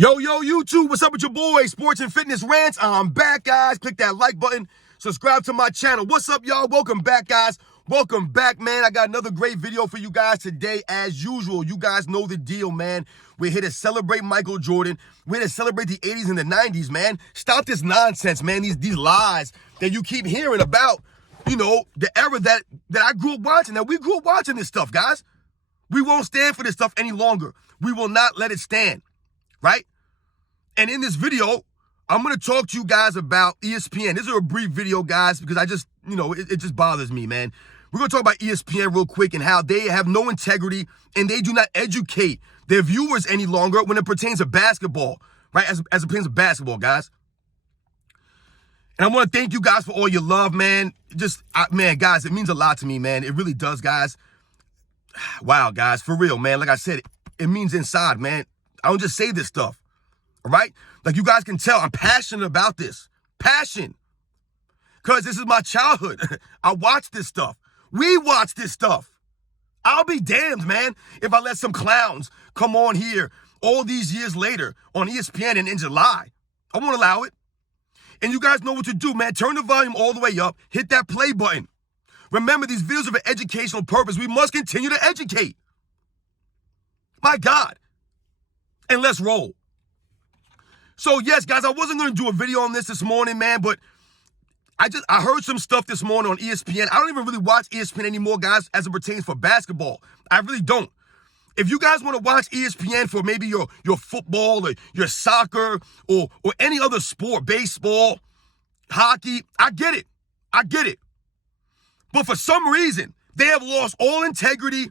Yo, YouTube, what's up with your boy, Sports and Fitness Rants? I'm back, guys. Click that like button. Subscribe to my channel. What's up, y'all? Welcome back, guys. Welcome back, man. I got another great video for you guys today, as usual. You guys know the deal, man. We're here to celebrate Michael Jordan. We're here to celebrate the 80s and the 90s, man. Stop this nonsense, man. These lies that you keep hearing about, the era that I grew up watching, that we grew up watching this stuff, guys. We won't stand for this stuff any longer. We will not let it stand. Right? And in this video, I'm going to talk to you guys about ESPN. This is a brief video, guys, because I just, it just bothers me, man. We're going to talk about ESPN real quick and how they have no integrity and they do not educate their viewers any longer when it pertains to basketball, right? As it pertains to basketball, guys. And I want to thank you guys for all your love, man. Man, guys, it means a lot to me, man. It really does, guys. Wow, guys, for real, man. Like I said, it means inside, man. I don't just say this stuff, all right? Like you guys can tell, I'm passionate about this. Passion. Because this is my childhood. I watch this stuff. We watch this stuff. I'll be damned, man, if I let some clowns come on here all these years later on ESPN in July. I won't allow it. And you guys know what to do, man. Turn the volume all the way up. Hit that play button. Remember, these videos are for educational purpose. We must continue to educate. My God. And let's roll. So, yes, guys, I wasn't going to do a video on this morning, man, but I heard some stuff this morning on ESPN. I don't even really watch ESPN anymore, guys, as it pertains for basketball. I really don't. If you guys want to watch ESPN for maybe your football or your soccer or any other sport, baseball, hockey, I get it. I get it. But for some reason, they have lost all integrity,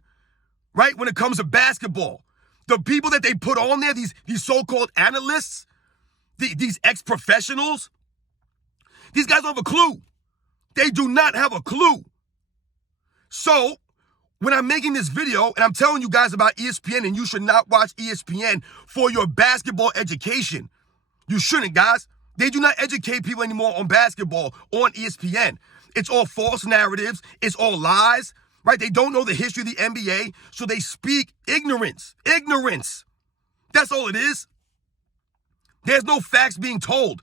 right, when it comes to basketball. The people that they put on there, these so-called analysts, these ex-professionals, these guys don't have a clue. They do not have a clue. So, when I'm making this video and I'm telling you guys about ESPN and you should not watch ESPN for your basketball education, you shouldn't, guys. They do not educate people anymore on basketball on ESPN. It's all false narratives. It's all lies. Right? They don't know the history of the NBA, so they speak ignorance. Ignorance. That's all it is. There's no facts being told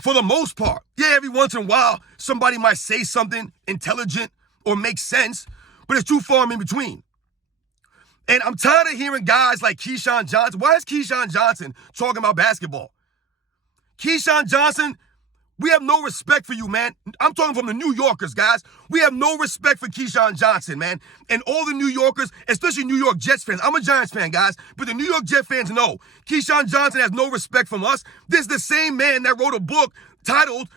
for the most part. Yeah, every once in a while, somebody might say something intelligent or make sense, but it's too far in between. And I'm tired of hearing guys like Keyshawn Johnson. Why is Keyshawn Johnson talking about basketball? Keyshawn Johnson, we have no respect for you, man. I'm talking from the New Yorkers, guys. We have no respect for Keyshawn Johnson, man. And all the New Yorkers, especially New York Jets fans. I'm a Giants fan, guys, but the New York Jet fans know Keyshawn Johnson has no respect from us. This is the same man that wrote a book titled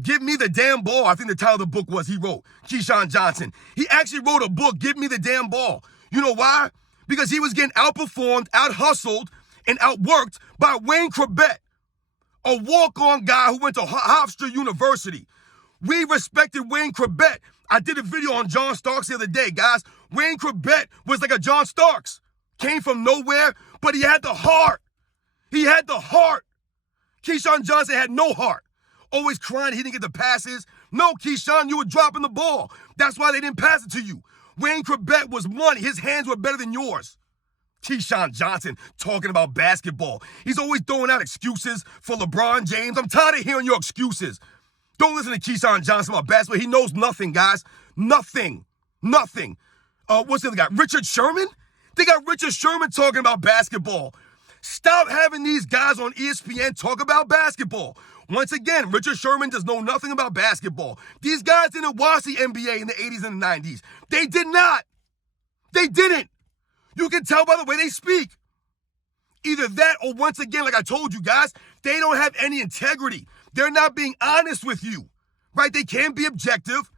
Give Me the Damn Ball. I think the title of the book was he wrote, Keyshawn Johnson. He actually wrote a book, Give Me the Damn Ball. You know why? Because he was getting outperformed, out-hustled, and outworked by Wayne Corbett, a walk-on guy who went to Hofstra University. We respected Wayne Corbett. I did a video on John Starks the other day, guys. Wayne Corbett was like a John Starks. Came from nowhere, but he had the heart. He had the heart. Keyshawn Johnson had no heart. Always crying he didn't get the passes. No, Keyshawn, you were dropping the ball. That's why they didn't pass it to you. Wayne Corbett was money. His hands were better than yours. Keyshawn Johnson talking about basketball. He's always throwing out excuses for LeBron James. I'm tired of hearing your excuses. Don't listen to Keyshawn Johnson about basketball. He knows nothing, guys. Nothing. Nothing. What's the other guy? Richard Sherman? They got Richard Sherman talking about basketball. Stop having these guys on ESPN talk about basketball. Once again, Richard Sherman does know nothing about basketball. These guys didn't watch the NBA in the 80s and the 90s. They did not. They didn't. You can tell by the way they speak. Either that or, once again, like I told you guys, they don't have any integrity. They're not being honest with you, right? They can't be objective,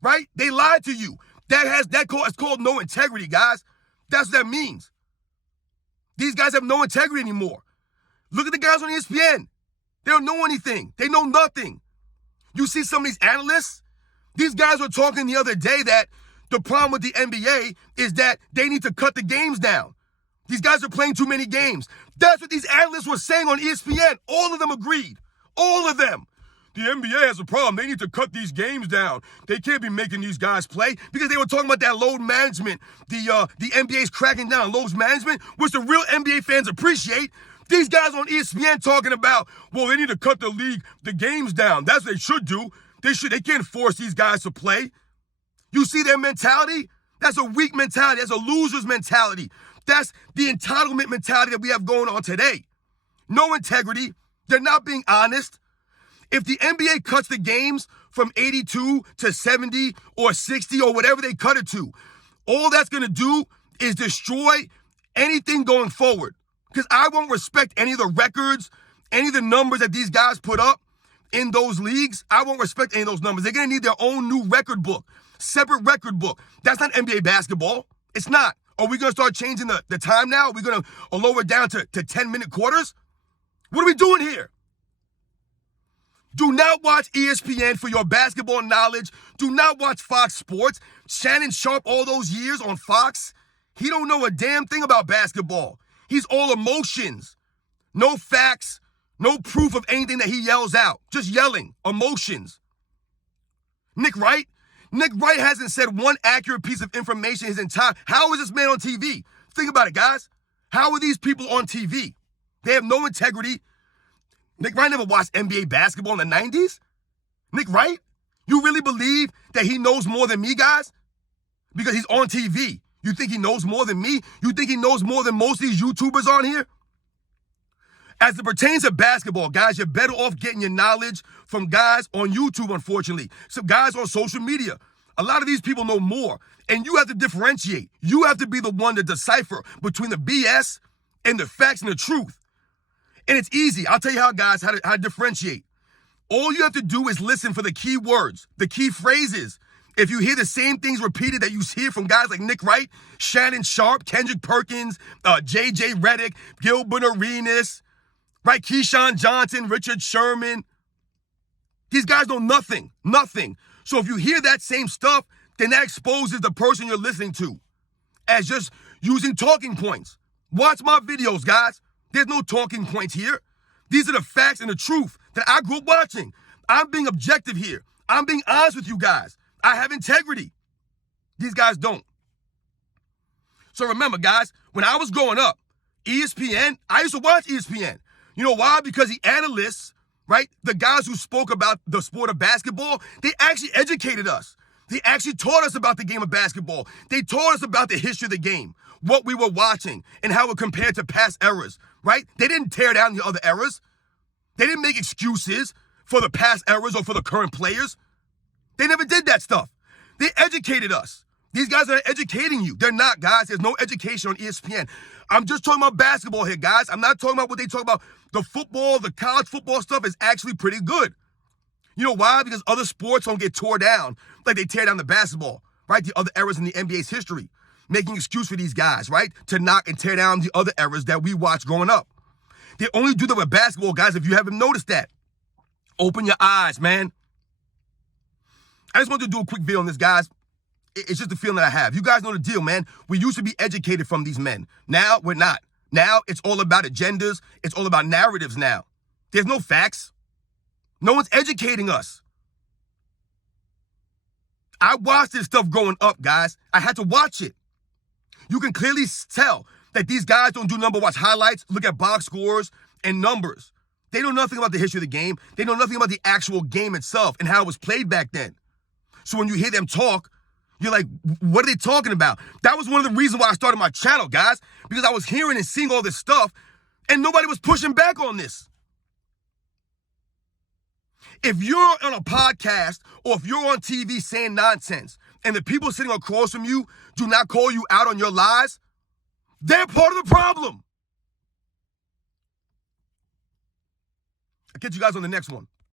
right? They lied to you. It's called no integrity, guys. That's what that means. These guys have no integrity anymore. Look at the guys on ESPN. They don't know anything. They know nothing. You see some of these analysts? These guys were talking the other day that the problem with the NBA is that they need to cut the games down. These guys are playing too many games. That's what these analysts were saying on ESPN. All of them agreed. All of them. The NBA has a problem. They need to cut these games down. They can't be making these guys play because they were talking about that load management. The NBA's cracking down on load management, which the real NBA fans appreciate These guys on ESPN talking about, well, they need to cut the games down. That's what they should do. They can't force these guys to play. You see their mentality? That's a weak mentality. That's a loser's mentality. That's the entitlement mentality that we have going on today. No integrity. They're not being honest. If the NBA cuts the games from 82 to 70 or 60 or whatever they cut it to, all that's going to do is destroy anything going forward. Because I won't respect any of the records, any of the numbers that these guys put up in those leagues. I won't respect any of those numbers. They're going to need their own new record book, separate record book. That's not NBA basketball. It's not. Are we going to start changing the time now? Are we going to lower it down to 10-minute quarters? What are we doing here? Do not watch ESPN for your basketball knowledge. Do not watch Fox Sports. Shannon Sharp all those years on Fox, he don't know a damn thing about basketball. He's all emotions. No facts, no proof of anything that he yells out. Just yelling, emotions. Nick Wright? Nick Wright hasn't said one accurate piece of information his entire... How is this man on TV? Think about it, guys. How are these people on TV? They have no integrity. Nick Wright never watched NBA basketball in the 90s? Nick Wright? You really believe that he knows more than me, guys? Because he's on TV. You think he knows more than me? You think he knows more than most of these YouTubers on here? As it pertains to basketball, guys, you're better off getting your knowledge from guys on YouTube, unfortunately. Some guys on social media. A lot of these people know more. And you have to differentiate. You have to be the one to decipher between the BS and the facts and the truth. And it's easy. I'll tell you how, guys, how to differentiate. All you have to do is listen for the key words, the key phrases. If you hear the same things repeated that you hear from guys like Nick Wright, Shannon Sharp, Kendrick Perkins, J.J. Redick, Gilbert Arenas, right, Keyshawn Johnson, Richard Sherman. These guys know nothing. So if you hear that same stuff, then that exposes the person you're listening to as just using talking points. Watch my videos, guys. There's no talking points here. These are the facts and the truth that I grew up watching. I'm being objective here. I'm being honest with you guys. I have integrity. These guys don't. So remember, guys, when I was growing up, ESPN, I used to watch ESPN. You know why? Because the analysts, right, the guys who spoke about the sport of basketball, they actually educated us. They actually taught us about the game of basketball. They taught us about the history of the game, what we were watching, and how it compared to past eras, right? They didn't tear down the other eras. They didn't make excuses for the past eras or for the current players. They never did that stuff. They educated us. These guys are educating you. They're not, guys. There's no education on ESPN. I'm just talking about basketball here, guys. I'm not talking about what they talk about. The football, the college football stuff is actually pretty good. You know why? Because other sports don't get tore down like they tear down the basketball, right? The other eras in the NBA's history. Making excuse for these guys, right? To knock and tear down the other eras that we watched growing up. They only do that with basketball, guys, if you haven't noticed that. Open your eyes, man. I just wanted to do a quick video on this, guys. It's just a feeling that I have. You guys know the deal, man. We used to be educated from these men. Now we're not. Now it's all about agendas. It's all about narratives now. There's no facts. No one's educating us. I watched this stuff growing up, guys. I had to watch it. You can clearly tell that these guys don't do number watch highlights, look at box scores and numbers. They know nothing about the history of the game. They know nothing about the actual game itself and how it was played back then. So when you hear them talk, you're like, what are they talking about? That was one of the reasons why I started my channel, guys, because I was hearing and seeing all this stuff and nobody was pushing back on this. If you're on a podcast or if you're on TV saying nonsense and the people sitting across from you do not call you out on your lies, they're part of the problem. I'll catch you guys on the next one.